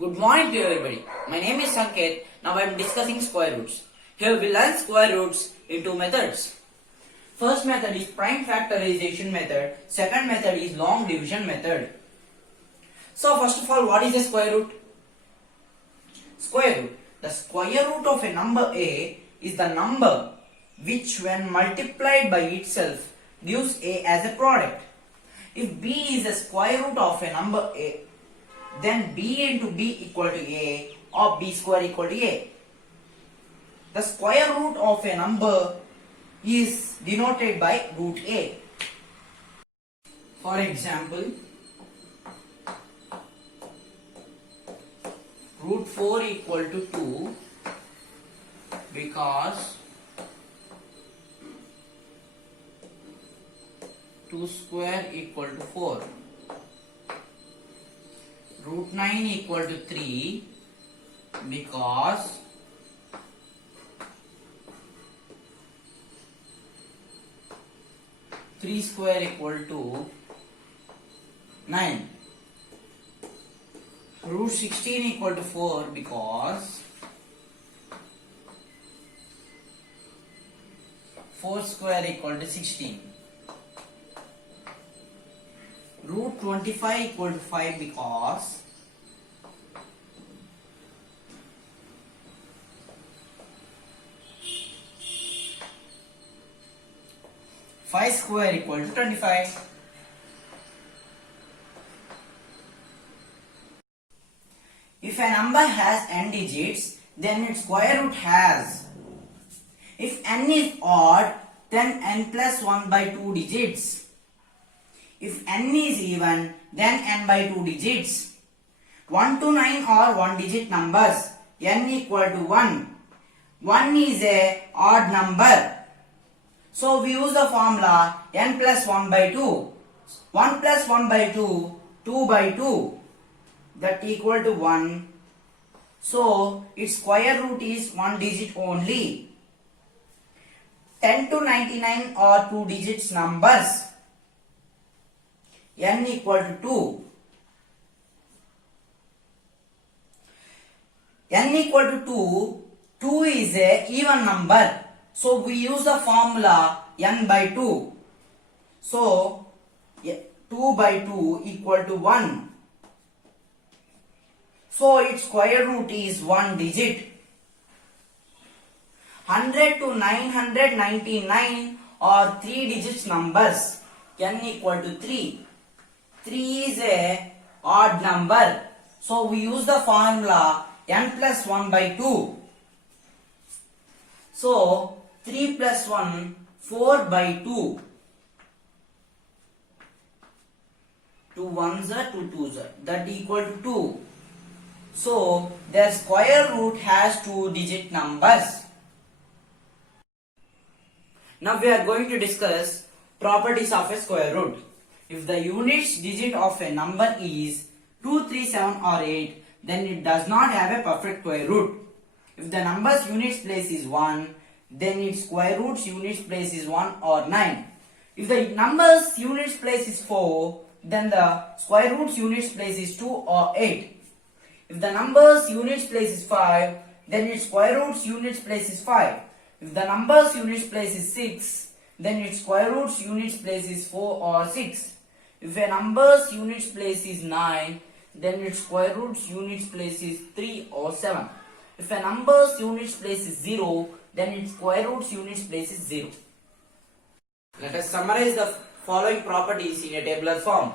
Good morning to everybody. My name is Sanket. Now I am discussing square roots. Here we learn square roots in two methods. First method is prime factorization method. Second method is long division method. So first of all, what is a square root? Square root. The square root of a number A is the number which when multiplied by itself gives A as a product. If B is the square root of a number A, then B into B equal to A or B square equal to A. The square root of a number is denoted by root A. For example, root 4 equal to 2 because 2 square equal to 4. Root 9 equal to 3 because 3 square equal to 9. Root 16 equal to 4 because 4 square equal to 16. Root 25 equal to 5 because 5 square equal to 25. If a number has n digits, then its square root has. If n is odd, then n plus 1 by 2 digits. If n is even, then n by 2 digits. 1 to 9 are 1 digit numbers. N equal to 1. 1 is a odd number. So we use the formula n plus 1 by 2. 1 plus 1 by 2, 2 by 2. That equal to 1. So its square root is 1 digit only. 10 to 99 are 2 digits numbers. N equal to 2. N equal to 2. 2 is a even number. So we use the formula n by 2. So 2 by 2 equal to 1. So its square root is 1 digit. 100 to 999 are 3 digits numbers. N equal to 3. 3 is a odd number. So we use the formula n plus 1 by 2. So 3 plus 1, 4 by 2. 2 ones are 2 twos are. That equal to 2. So their square root has 2 digit numbers. Now we are going to discuss properties of a square root. If the units digit of a number is 2, 3, 7 or 8, then it does not have a perfect square root. If the number's units place is 1, then its square root's units place is 1 or 9. If the number's units place is 4, then the square root's units place is 2 or 8. If the number's units place is 5, then its square root's units place is 5. If the number's units place is 6, then its square root's units place is 4 or 6. If a number's units place is 9, then its square root's units place is 3 or 7. If a number's units place is 0, then its square root's units place is 0. Let us summarize the following properties in a tabular form.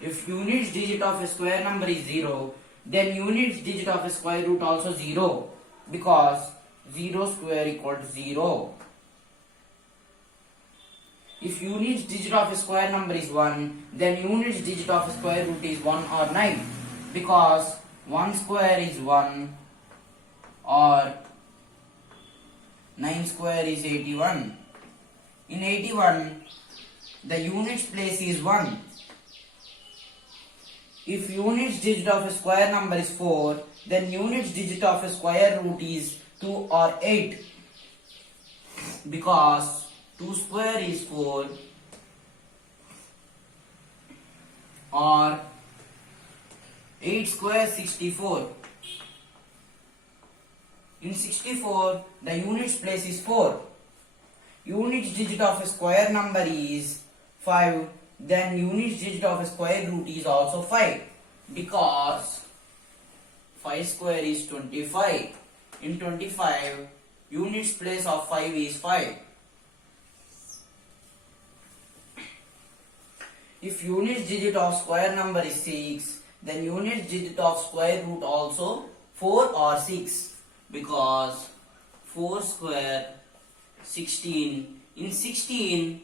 If units digit of a square number is 0, then units digit of a square root also 0, because 0 square equal to 0. If units digit of a square number is 1, then units digit of a square root is 1 or 9, because 1 square is 1 or 9 square is 81. In 81, the units place is 1. If units digit of a square number is 4, then units digit of a square root is 2 or 8, because 2 square is 4 or 8 square 64. In 64, the units place is 4. Units digit of a square number is 5. Then units digit of a square root is also 5. Because 5 square is 25. In 25, units place of 5 is 5. If units digit of square number is 6, then units digit of square root also 4 or 6. Because 4 square 16. In 16,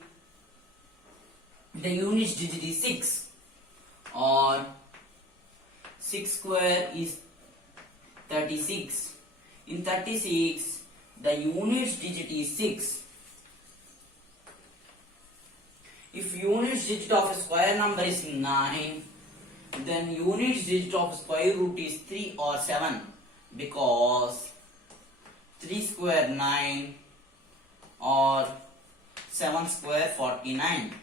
the units digit is 6. Or 6 square is 36. In 36, the units digit is 6. If units digit of a square number is 9, then units digit of square root is 3 or 7. Because 3 square 9 or 7 square 49.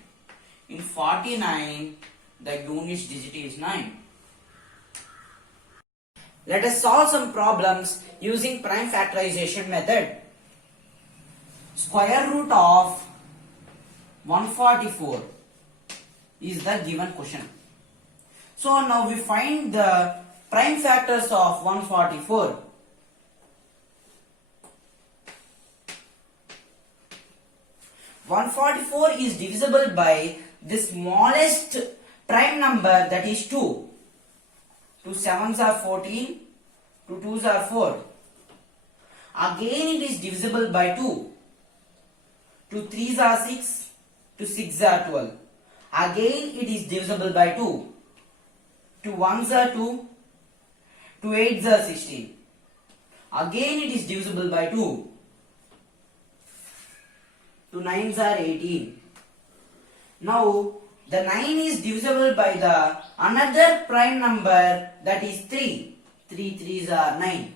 In 49, the units digit is 9. Let us solve some problems using prime factorization method. Square root of 144 is the given question. So now we find the prime factors of 144. (144) is divisible by the smallest prime number, that is 2. 2 sevens are 14, 2 twos are 4. Again it is divisible by 2. 2 threes are 6, 2 sixes are 12. Again it is divisible by 2. 2 ones are 2, 2 eights are 16. Again it is divisible by 2. 2 nines are 18. Now the 9 is divisible by the another prime number, that is 3. 3 threes are 9.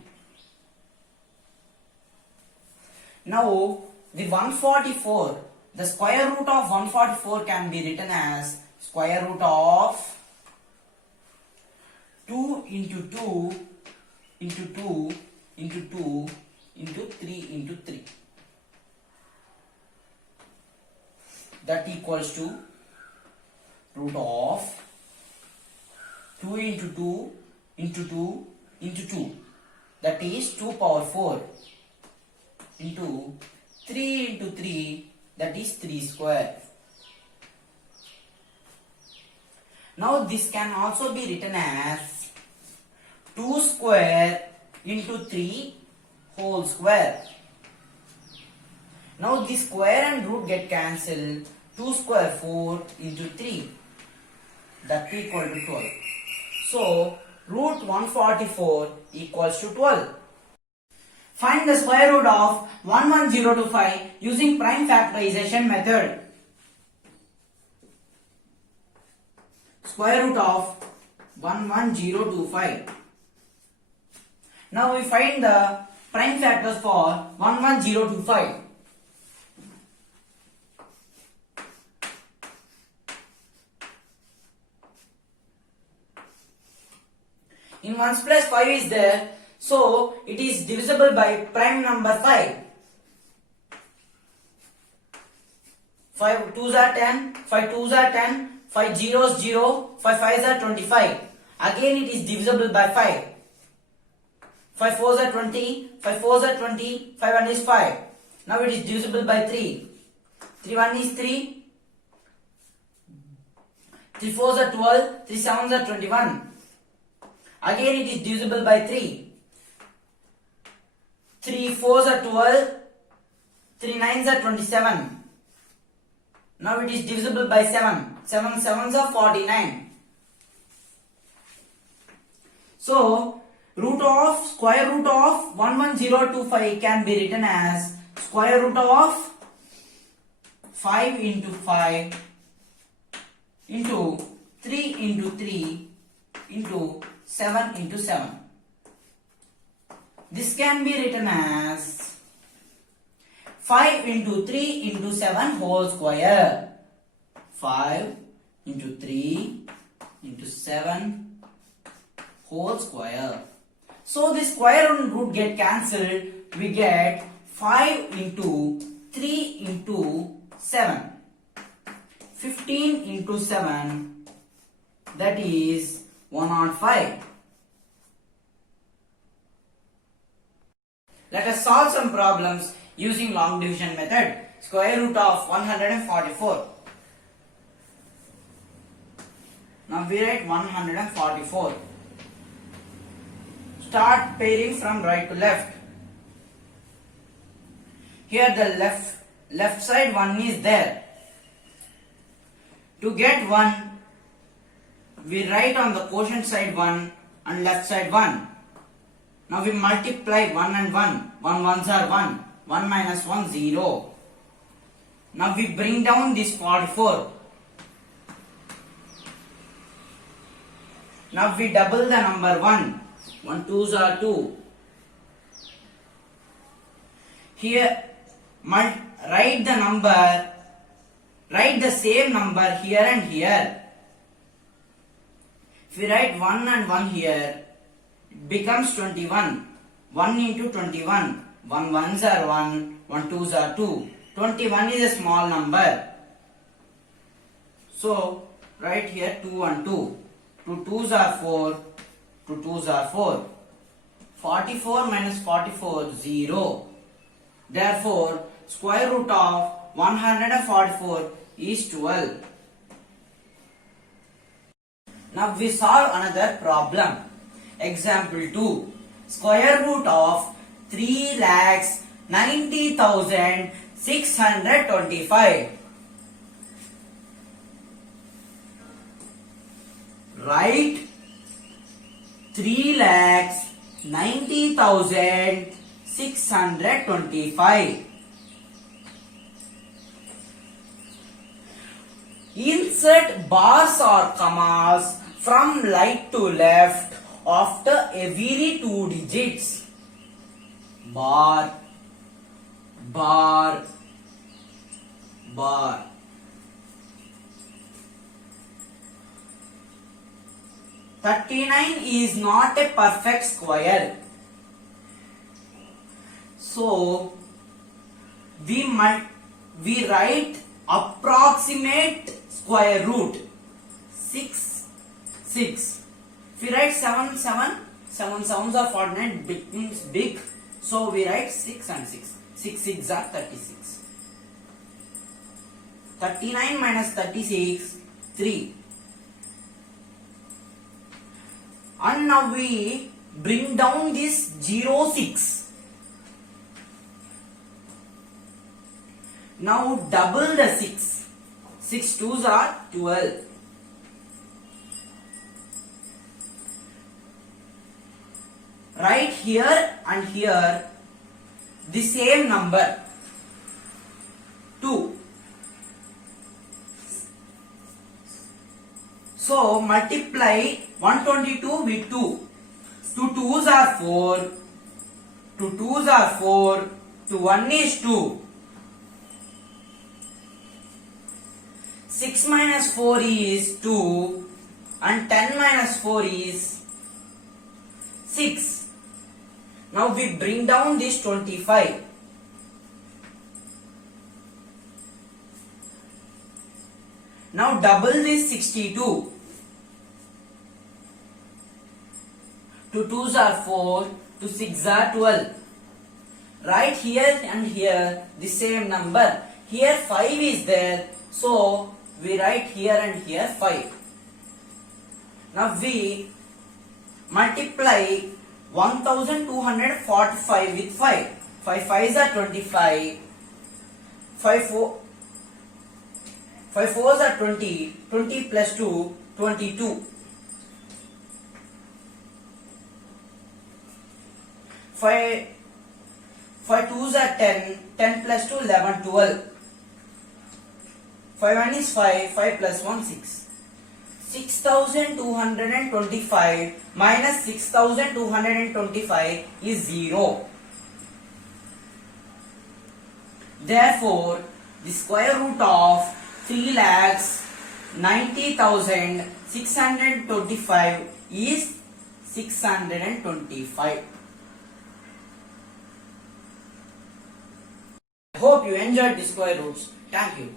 Now the 144, the square root of 144 can be written as square root of 2 into 2 into 2 into 2 into 3 into 3. That equals to root of 2 into 2 into 2 into 2. That is 2 power 4 into 3 into 3, that is 3 square. Now this can also be written as 2 square into 3 whole square. Now this square and root get cancelled. 2 square 4 into 3, that equal to 12. So root 144 equals to 12. Find the square root of 11025 using prime factorization method. Square root of 11025. Now we find the prime factors for 11025. In 1's place 5 is there, so it is divisible by prime number 5. 5 2's are 10, 5 2's are 10, 5 0's 0, 5 5's are 25. Again it is divisible by 5. 5 4's are 20, 5 4's are 20, 5 1 is 5. Now it is divisible by 3. 3 1 is 3, 3 4's are 12, 3 7's are 21. Again it is divisible by 3. 3 4's are 12, 3 9's are 27. Now it is divisible by 7. 7 7's are 49. So square root of 11025 can be written as square root of 5 into 5 into 3 into 3 into 7 into 7. This can be written as 5 into 3 into 7 whole square. 5 into 3 into 7 whole square. So the square root get cancelled. We get 5 into 3 into 7. 15 into 7, that is 105. Let us solve some problems using long division method. Square root of 144. Now we write 144. Start pairing from right to left. Here the left side 1 is there. To get 1, we write on the quotient side 1 and left side 1. Now we multiply 1 and 1. 1 ones are 1. 1 minus 1, 0. Now we bring down this 44. Now we double the number 1. 1 twos are 2. Here write the same number here and here. If we write 1 and 1 here, it becomes 21. 1 into 21. 1 ones are 1. 1 twos are 2. 21 is a small number. So write here 2 and 2. 2 twos are 4. 2 twos are 4. 44 minus 44, 0. Therefore, square root of 144 is 12. Now we solve another problem. Example 2. Square root of 3,90,625. Write 3,90,625. Insert bars or commas from right to left after every 2 digits. Bar, bar, bar. "39 is not a perfect square." So we write approximate square root 6. If we write 7 sounds are 49, big means big. So we write 6 and 6. 6 6 are 36. 39 minus 36, 3. And now we bring down this 06. Now double the 6. 6 twos are 12. Write here and here the same number 2. So multiply 122 with 2. 2 twos are 4. 2 twos are 4. 2 1 is 2. 6 minus 4 is 2. And 10 minus 4 is 6. Now we bring down this 25. Now double this 62. 2 twos are 4. 2 6 are 12. Write here and here the same number. Here 5 is there. So we write here and here 5. Now we multiply 1245 with 5. 5 5s are 25. 5 4s are 20. 20 plus 2, 22. 5 2s are 10. 10 plus 2, 11, 12. 5 1 is 5. 5 plus 1, 6. 6,225 minus 6,225 is 0. Therefore, the square root of 3,90,625 is 625. I hope you enjoyed the square roots. Thank you.